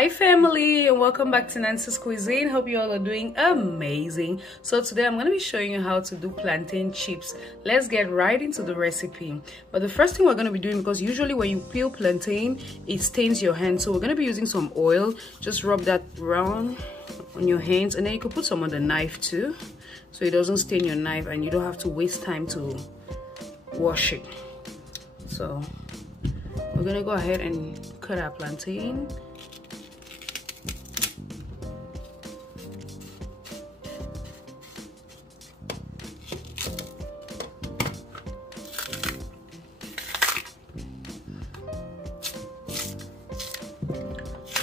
Hi family, and welcome back to Nancy's Cuisine. Hope you all are doing amazing. So today I'm going to be showing you how to do plantain chips. Let's get right into the recipe. But the first thing we're going to be doing, because usually when you peel plantain it stains your hands, so we're going to be using some oil. Just rub that around on your hands, and then you can put some on the knife too, so it doesn't stain your knife and you don't have to waste time to wash it. So we're going to go ahead and cut our plantain.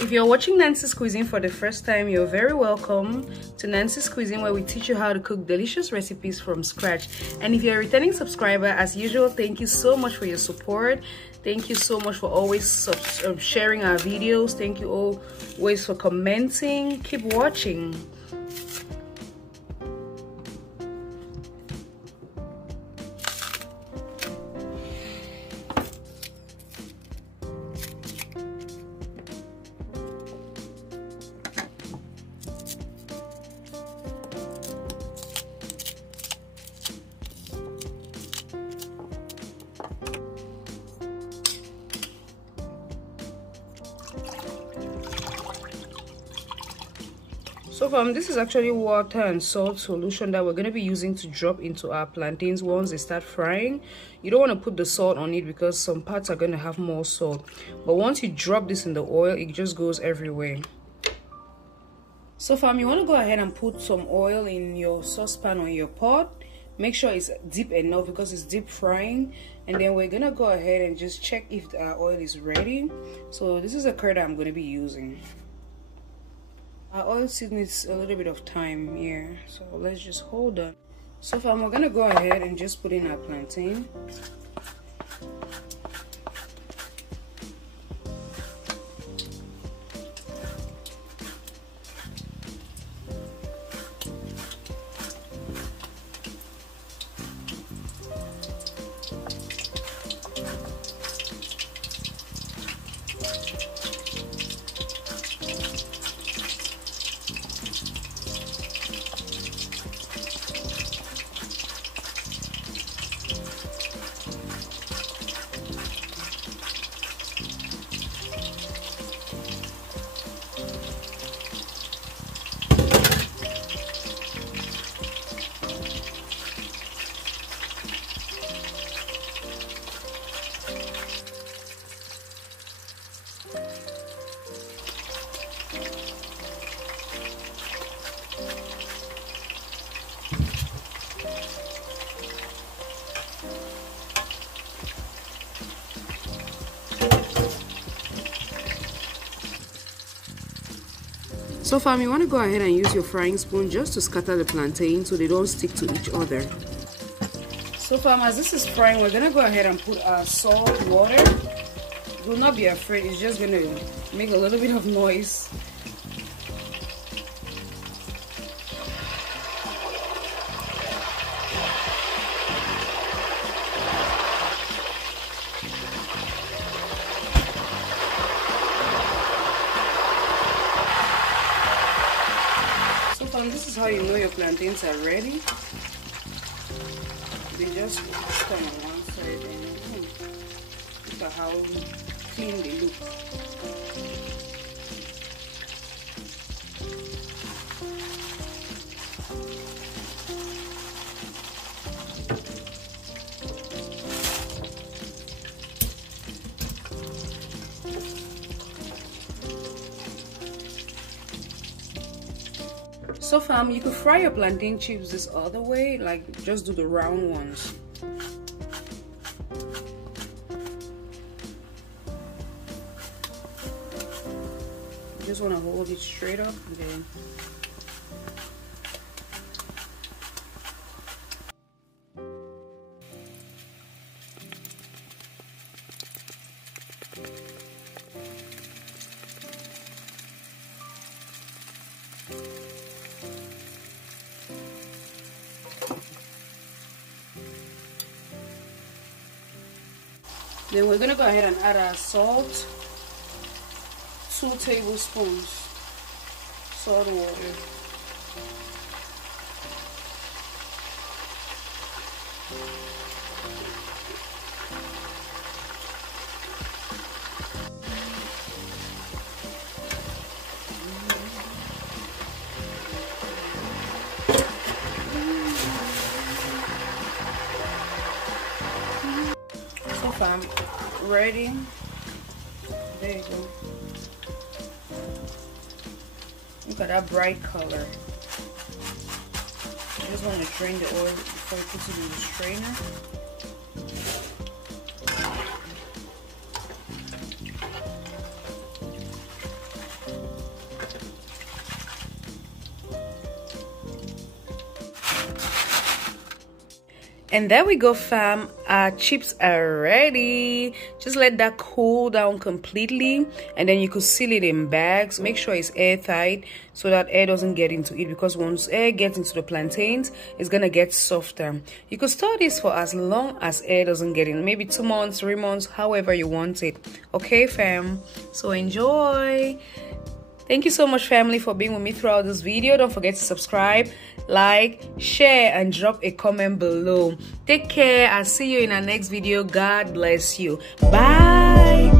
If you're watching Nancy's Cuisine for the first time, you're very welcome to Nancy's Cuisine, where we teach you how to cook delicious recipes from scratch. And if you're a returning subscriber, as usual, thank you so much for your support. Thank you so much for always sharing our videos. Thank you always for commenting. Keep watching. So this is actually water and salt solution that we're going to be using to drop into our plantains once they start frying. You don't want to put the salt on it because some parts are going to have more salt. But once you drop this in the oil, it just goes everywhere. So you want to go ahead and put some oil in your saucepan or your pot. Make sure it's deep enough because it's deep frying. And then we're going to go ahead and just check if our oil is ready. So this is a curd I'm going to be using. Our oil still needs a little bit of time here, so let's just hold on. So we're gonna go ahead and just put in our plantain. So you want to go ahead and use your frying spoon just to scatter the plantain so they don't stick to each other. So as this is frying, we're gonna go ahead and put our salt water. Do not be afraid, it's just gonna make a little bit of noise. This is how you know your plantains are ready. They just come on one side and look at how clean they look. So you could fry your plantain chips this other way, like just do the round ones. You just want to hold it straight up and then Then we're gonna go ahead and add our salt 2 tablespoons salt water. So fam, ready. There you go. Look at that bright color. I just want to drain the oil before I put it in the strainer. And there we go fam, our chips are ready. Just let that cool down completely and then you could seal it in bags. Make sure it's airtight so that air doesn't get into it, because once air gets into the plantains, it's gonna get softer. You could store this for as long as air doesn't get in, maybe 2 months, 3 months, however you want it. Okay fam, so enjoy. Thank you so much family for being with me throughout this video. Don't forget to subscribe, like, share and drop a comment below. Take care. I'll see you in our next video. God bless you. Bye.